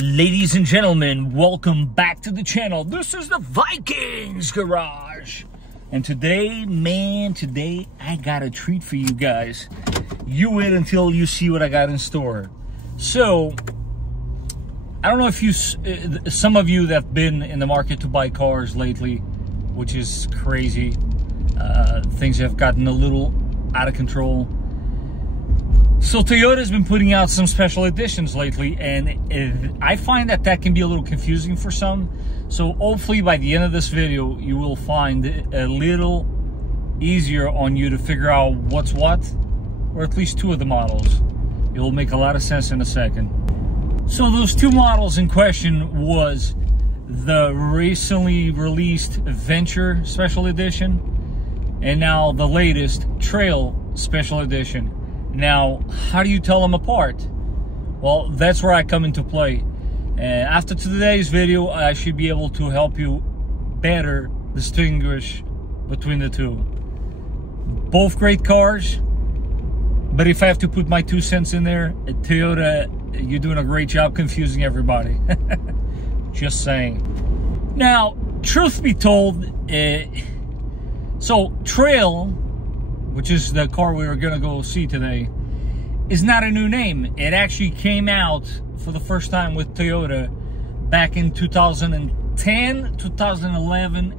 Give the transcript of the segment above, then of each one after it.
Ladies and gentlemen, welcome back to the channel. This is the Vikings Garage. And today, I got a treat for you guys. You wait until you see what I got in store. So, I don't know if some of you that have been in the market to buy cars lately, which is crazy. Things have gotten a little out of control. So Toyota's been putting out some special editions lately, and I find that can be a little confusing for some. So hopefully by the end of this video, you will find it a little easier on you to figure out what's what, or at least two of the models. It will make a lot of sense in a second. So those two models in question was the recently released Venture Special Edition, and now the latest Trail Special Edition. Now, how do you tell them apart? Well, that's where I come into play. After today's video, I should be able to help you better distinguish between the two. Both great cars, but if I have to put my 2 cents in there, Toyota, you're doing a great job confusing everybody. Just saying. Now, truth be told, so Trail, which is the car we were gonna go see today, is not a new name. It actually came out for the first time with Toyota back in 2010, 2011.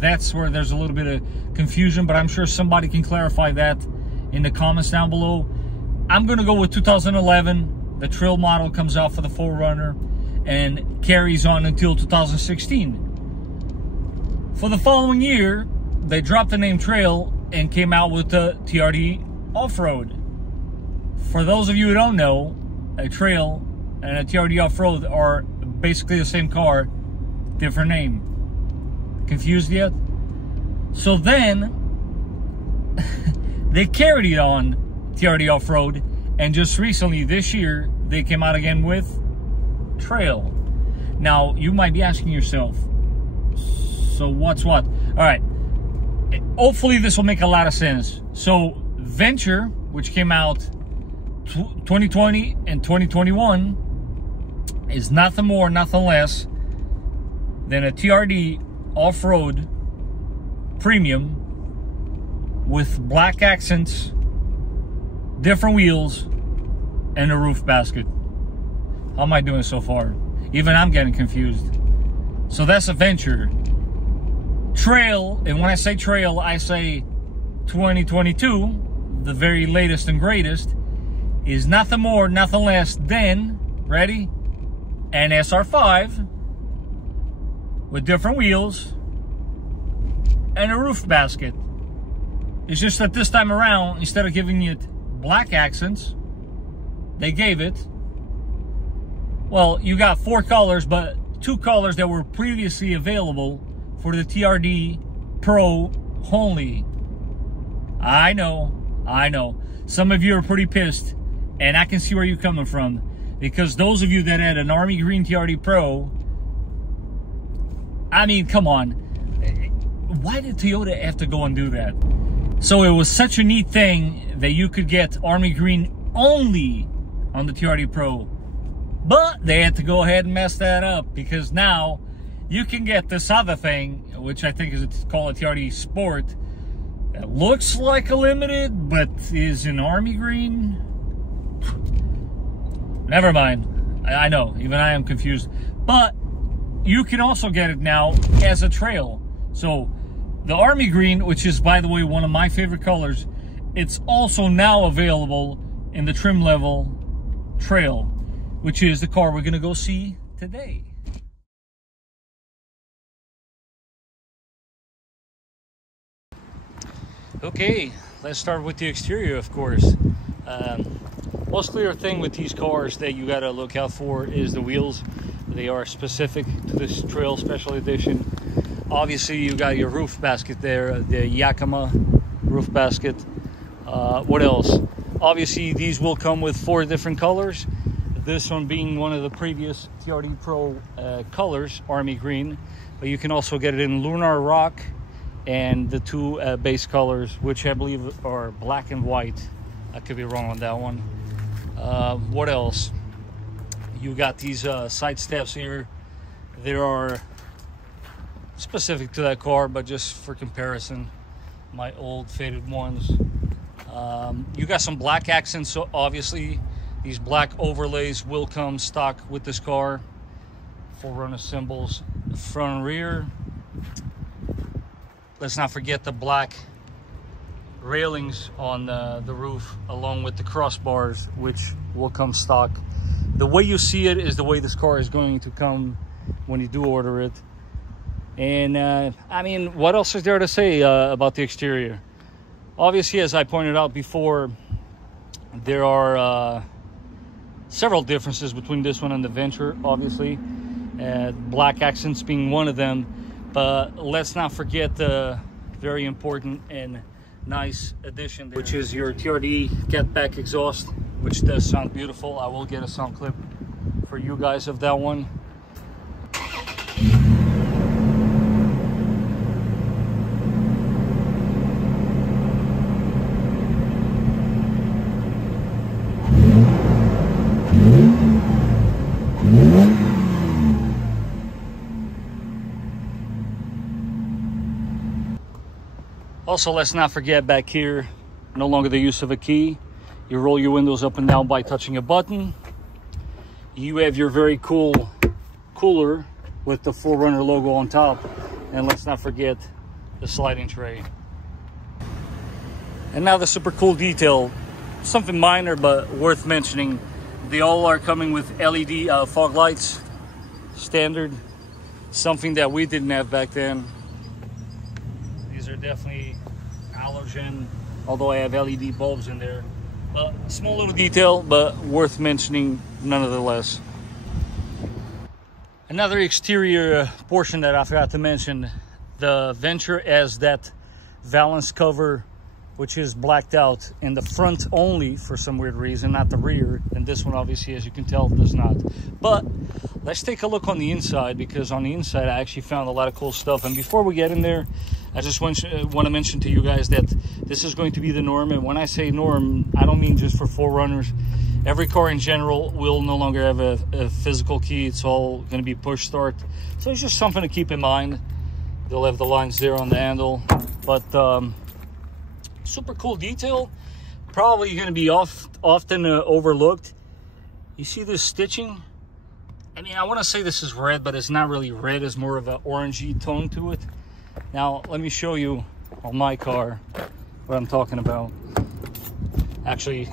That's where there's a little bit of confusion, but I'm sure somebody can clarify that in the comments down below. I'm gonna go with 2011. The Trail model comes out for the 4Runner and carries on until 2016. For the following year, they dropped the name Trail and came out with the TRD Off-Road. For those of you who don't know, a Trail and a TRD Off-Road are basically the same car, different name. Confused yet? So then, they carried it on TRD Off-Road, and just recently, this year, they came out again with Trail. Now, you might be asking yourself, so what's what? All right. Hopefully this will make a lot of sense. So Venture, which came out 2020 and 2021, is nothing more, nothing less than a TRD Off-Road Premium with black accents, different wheels, and a roof basket. How am I doing so far? Even I'm getting confused. So that's a Venture. Trail, and when I say Trail, I say 2022, the very latest and greatest, is nothing more, nothing less than, ready, an SR5 with different wheels and a roof basket. It's just that this time around, instead of giving it black accents, they gave it, well, you got 4 colors, but 2 colors that were previously available for the TRD Pro only. I know. Some of you are pretty pissed, and I can see where you're coming from, because those of you that had an Army Green TRD Pro, I mean, come on. Why did Toyota have to go and do that? So it was such a neat thing that you could get Army Green only on the TRD Pro, but they had to go ahead and mess that up, because now you can get this other thing, which I think is called a TRD Sport, that looks like a limited, but is in Army Green. Never mind. I know, even I am confused. But you can also get it now as a Trail. So the Army Green, which is, by the way, one of my favorite colors, it's also now available in the trim level Trail, which is the car we're gonna go see today. Okay, let's start with the exterior, of course. Most clear thing with these cars that you gotta look out for is the wheels. They are specific to this Trail Special Edition. Obviously, you got your roof basket there, the Yakima roof basket. What else? Obviously, these will come with 4 different colors. This one being one of the previous TRD Pro colors, Army Green. But you can also get it in Lunar Rock, and the 2 base colors, which I believe are black and white. I could be wrong on that one. What else? You got these side steps here. There are specific to that car, but just for comparison, my old faded ones. You got some black accents, so obviously these black overlays will come stock with this car. 4Runner symbols, front and rear. Let's not forget the black railings on the roof, along with the crossbars, which will come stock. The way you see it is the way this car is going to come when you do order it. And I mean, what else is there to say about the exterior? Obviously, as I pointed out before, there are several differences between this one and the Venture, obviously. Black accents being one of them. But let's not forget the very important and nice addition there, which is your TRD catback exhaust, which does sound beautiful. I will get a sound clip for you guys of that one. Also, let's not forget back here, no longer the use of a key. You roll your windows up and down by touching a button. You have your very cool cooler with the 4Runner logo on top. And let's not forget the sliding tray. And now the super cool detail, something minor but worth mentioning. They all are coming with LED fog lights, standard, something that we didn't have back then. These are definitely halogen, although I have LED bulbs in there. Small little detail, but worth mentioning nonetheless. Another exterior portion that I forgot to mention, the Venture has that valance cover, which is blacked out in the front only for some weird reason, not the rear. And this one, obviously, as you can tell, does not. But let's take a look on the inside, because on the inside I actually found a lot of cool stuff. And before we get in there, I just want to mention to you guys that this is going to be the norm. And when I say norm, I don't mean just for 4Runners. Every car in general will no longer have a physical key. It's all going to be push start. So it's just something to keep in mind. They'll have the lines there on the handle. But super cool detail. Probably going to be often overlooked. You see this stitching? I mean, I want to say this is red, but it's not really red. It's more of an orangey tone to it. Now, let me show you on my car what I'm talking about. Actually,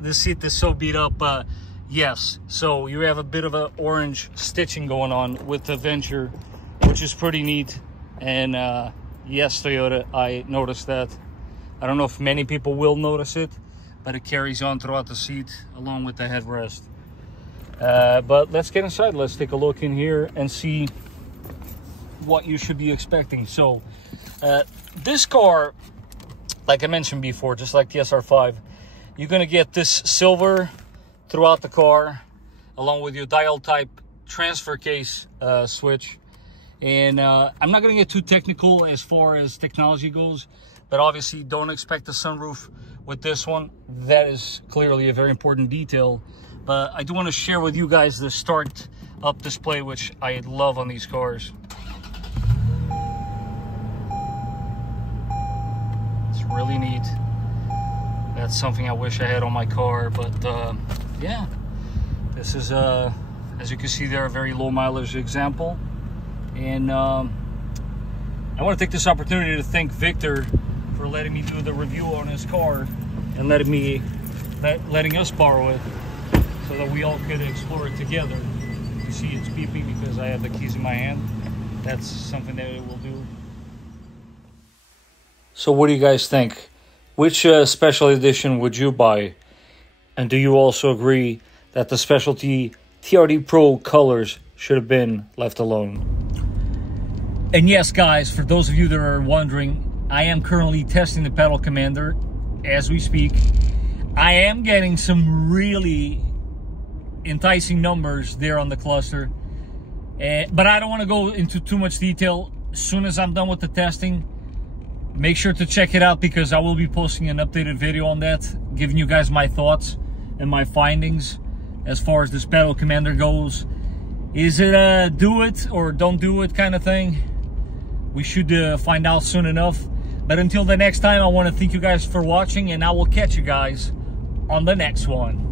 this seat is so beat up. Yes, so you have a bit of an orange stitching going on with the Venture, which is pretty neat. And yes, Toyota, I noticed that. I don't know if many people will notice it, but it carries on throughout the seat along with the headrest. But let's get inside. Let's take a look in here and see what you should be expecting. So this car, like I mentioned before, just like the SR5, you're going to get this silver throughout the car, along with your dial type transfer case switch. And I'm not going to get too technical as far as technology goes, but obviously don't expect a sunroof with this one. That is clearly a very important detail. But I do want to share with you guys the start up display, which I love on these cars. It's really neat. That's something I wish I had on my car, but yeah, this is as you can see there, a very low mileage example. And I want to take this opportunity to thank Victor for letting me do the review on his car and letting us borrow it so that we all could explore it together. You see it's beeping because I have the keys in my hand. That's something that it will do. So what do you guys think? Which special edition would you buy? And do you also agree that the specialty TRD Pro colors should have been left alone? And yes, guys, for those of you that are wondering, I am currently testing the Pedal Commander as we speak. I am getting some really enticing numbers there on the cluster, but I don't want to go into too much detail. As soon as I'm done with the testing, make sure to check it out, because I will be posting an updated video on that, giving you guys my thoughts and my findings. as far as this pedal commander goes. Is it a do it or don't do it kind of thing? We should find out soon enough. But until the next time, I want to thank you guys for watching, and I will catch you guys on the next one.